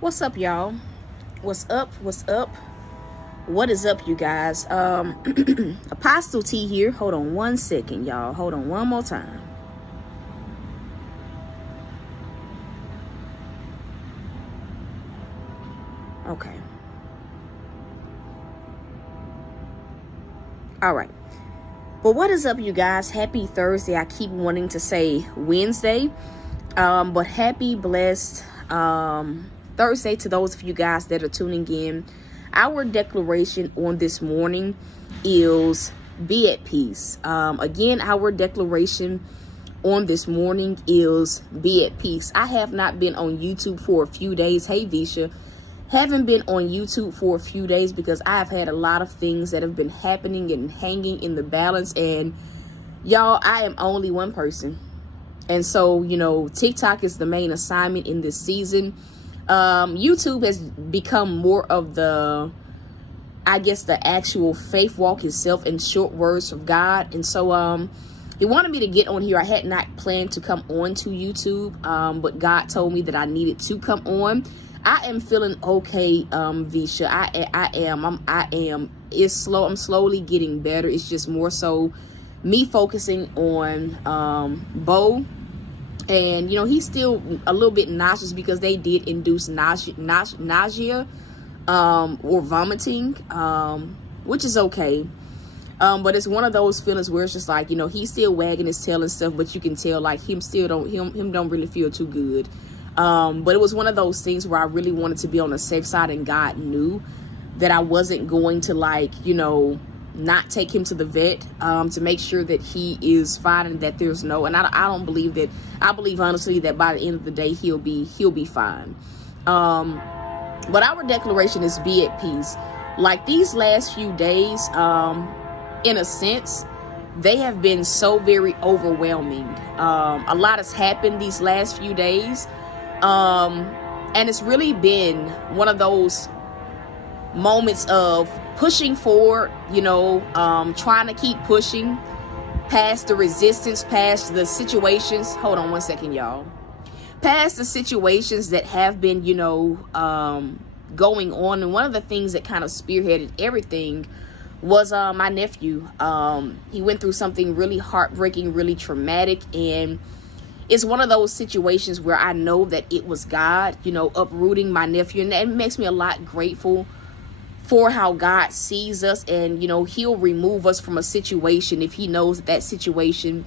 What's up, y'all? What's up? What's up? What is up, you guys? Apostle T here. Hold on one second, y'all. Hold on one more time. Okay. All right. But what is up, you guys? Happy Thursday. I keep wanting to say Wednesday, but happy, blessed Thursday to those of you guys that are tuning in. Our declaration on this morning is be at peace. Again, our declaration on this morning is be at peace. I have not been on YouTube for a few days. Hey, Visha. Haven't been on YouTube for a few days because I've had a lot of things that have been happening and hanging in the balance. And y'all, I am only one person. And so, TikTok is the main assignment in this season. YouTube has become more of the actual faith walk itself and short words of God. And so, he wanted me to get on here. I had not planned to come on to YouTube, but God told me that I needed to come on. I am feeling okay, Visha. I am. It's slow. I'm slowly getting better. It's just more so me focusing on Bo. And, he's still a little bit nauseous because they did induce nausea or vomiting, which is okay. But it's one of those feelings where it's just like, he's still wagging his tail and stuff, but you can tell like him don't really feel too good. But it was one of those things where I really wanted to be on the safe side, and God knew that I wasn't going to not take him to the vet to make sure that he is fine and that there's and I don't believe that. I believe honestly that by the end of the day he'll be fine. But our declaration is be at peace. Like these last few days, in a sense, they have been so very overwhelming. A lot has happened these last few days. And it's really been one of those moments of pushing forward, trying to keep pushing past the resistance, past the situations. Hold on one second, y'all. Past the situations that have been, going on. And one of the things that kind of spearheaded everything was my nephew. He went through something really heartbreaking, really traumatic, and it's one of those situations where I know that it was God, uprooting my nephew. And that makes me a lot grateful for how God sees us. And, he'll remove us from a situation if he knows that situation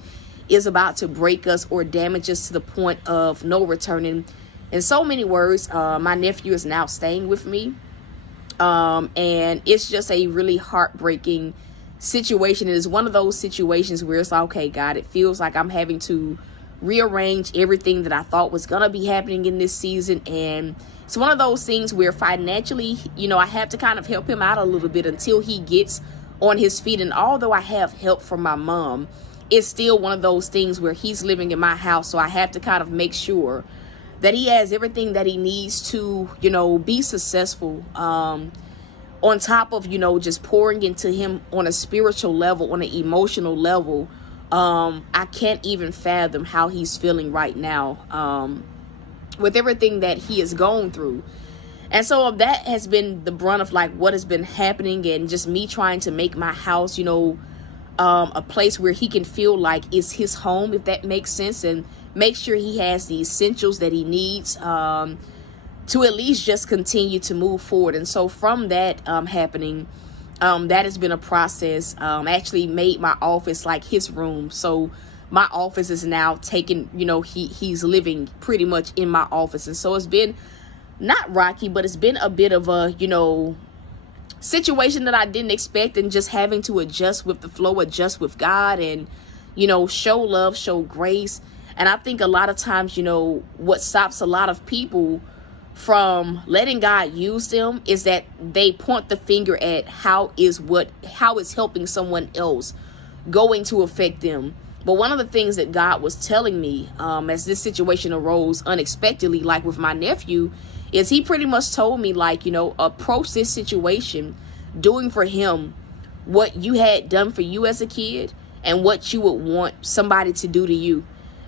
is about to break us or damage us to the point of no returning. In so many words, my nephew is now staying with me. And it's just a really heartbreaking situation. It is one of those situations where it's like, okay, God, it feels like I'm having to rearrange everything that I thought was going to be happening in this season. And it's one of those things where financially, I have to kind of help him out a little bit until he gets on his feet. And although I have help from my mom, it's still one of those things where he's living in my house. So I have to kind of make sure that he has everything that he needs to, be successful. On top of, just pouring into him on a spiritual level, on an emotional level. I can't even fathom how he's feeling right now, with everything that he is going through. And so that has been the brunt of like what has been happening, and just me trying to make my house, a place where he can feel like it's his home, if that makes sense, and make sure he has the essentials that he needs, to at least just continue to move forward. And so from that, happening, that has been a process. Actually made my office like his room. So my office is now taken, he's living pretty much in my office. And so it's been not rocky, but it's been a bit of a, situation that I didn't expect, and just having to adjust with the flow, adjust with God, and, show love, show grace. And I think a lot of times, what stops a lot of people from letting God use them is that they point the finger at how is helping someone else going to affect them. But one of the things that God was telling me, as this situation arose unexpectedly, like with my nephew, is he pretty much told me, like, approach this situation doing for him what you had done for you as a kid and what you would want somebody to do to you.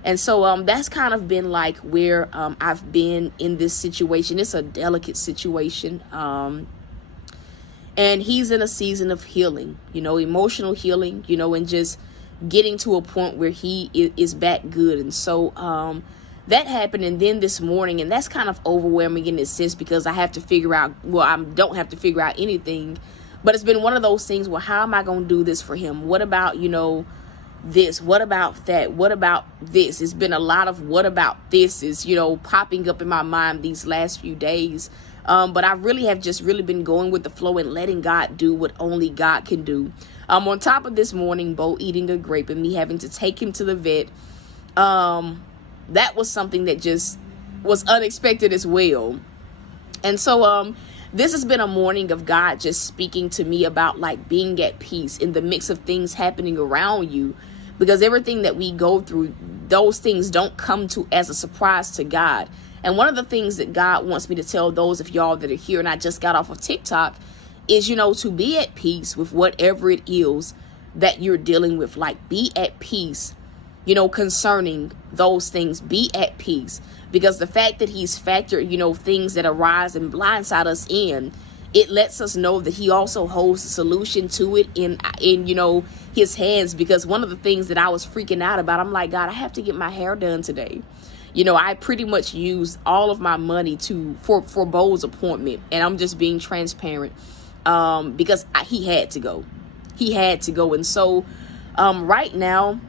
And so that's kind of been like where I've been in this situation. It's a delicate situation. And he's in a season of healing, emotional healing, and just getting to a point where he is back good. And so that happened. And then this morning, and that's kind of overwhelming in this sense, because I have to figure out, I don't have to figure out anything, but it's been one of those things where, how am I going to do this for him? What about, this? What about that? What about this? It's been a lot of what about this is, popping up in my mind these last few days. But I really have just really been going with the flow and letting God do what only God can do. On top of this morning, Bo eating a grape and me having to take him to the vet, that was something that just was unexpected as well. And so this has been a morning of God just speaking to me about like being at peace in the mix of things happening around you, because everything that we go through, those things don't come to as a surprise to God. And one of the things that God wants me to tell those of y'all that are here, and I just got off of TikTok, is, to be at peace with whatever it is that you're dealing with. Like, be at peace, concerning those things. Be at peace, because the fact that he's factored, things that arise and blindside us in, it lets us know that he also holds the solution to it in his hands. Because one of the things that I was freaking out about, I'm like, God, I have to get my hair done today. I pretty much used all of my money for Bo's appointment, and I'm just being transparent, because he had to go. And so right now,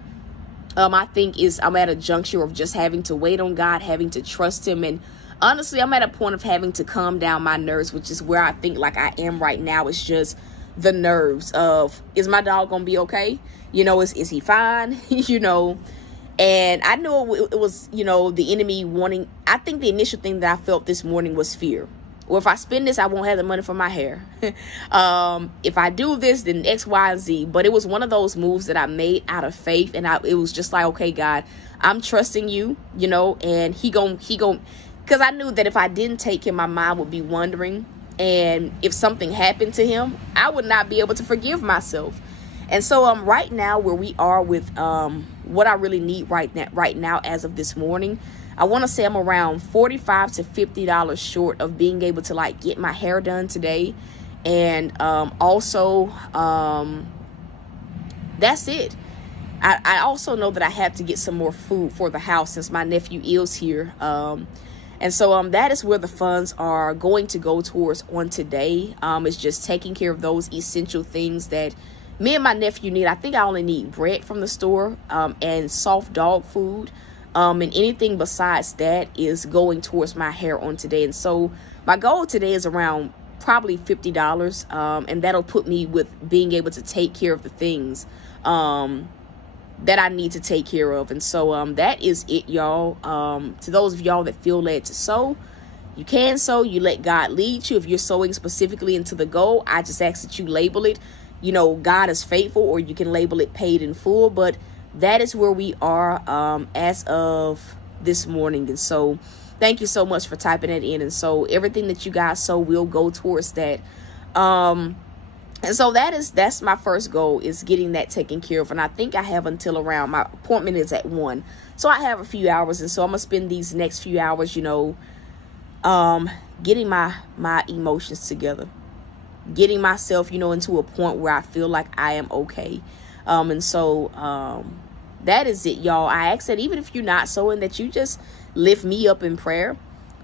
I think I'm at a juncture of just having to wait on God, having to trust him. And honestly, I'm at a point of having to calm down my nerves, which is where I think like I am right now. It's just the nerves of, is my dog going to be okay? Is he fine? And I knew it was, the enemy wanting, I think the initial thing that I felt this morning was fear. Well, if I spend this, I won't have the money for my hair. If I do this, then X, Y, and Z. But it was one of those moves that I made out of faith. And it was just like, okay, God, I'm trusting you, and he gon', because I knew that if I didn't take him, my mind would be wondering. And if something happened to him, I would not be able to forgive myself. And so right now, where we are with what I really need right now as of this morning, I want to say I'm around $45 to $50 short of being able to like get my hair done today. And also that's it. I also know that I have to get some more food for the house since my nephew is here. And so that is where the funds are going to go towards on today. It's just taking care of those essential things that me and my nephew need. I think I only need bread from the store and soft dog food. And anything besides that is going towards my hair on today. And so my goal today is around probably $50. And that'll put me with being able to take care of the things that I need to take care of. And so that is it, y'all. To those of y'all that feel led to sow, you can sow. You let God lead you. If you're sowing specifically into the goal, I just ask that you label it, God is faithful, or you can label it paid in full. But that is where we are as of this morning. And so thank you so much for typing it in. And so everything that you guys sow will go towards that. And so that's my first goal, is getting that taken care of. And I think I have until around, my appointment is at 1. So I have a few hours. And so I'm going to spend these next few hours, getting my emotions together, getting myself, into a point where I feel like I am okay. And so that is it, y'all. I ask that even if you're not sowing, that you just lift me up in prayer,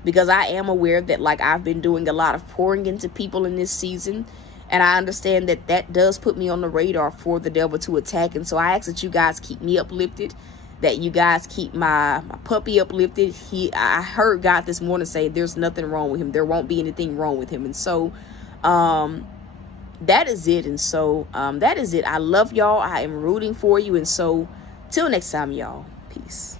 because I am aware that like I've been doing a lot of pouring into people in this season. And I understand that that does put me on the radar for the devil to attack. And so I ask that you guys keep me uplifted, that you guys keep my puppy uplifted. I heard God this morning say there's nothing wrong with him. There won't be anything wrong with him. And so that is it. And so that is it. I love y'all. I am rooting for you. And so till next time, y'all. Peace.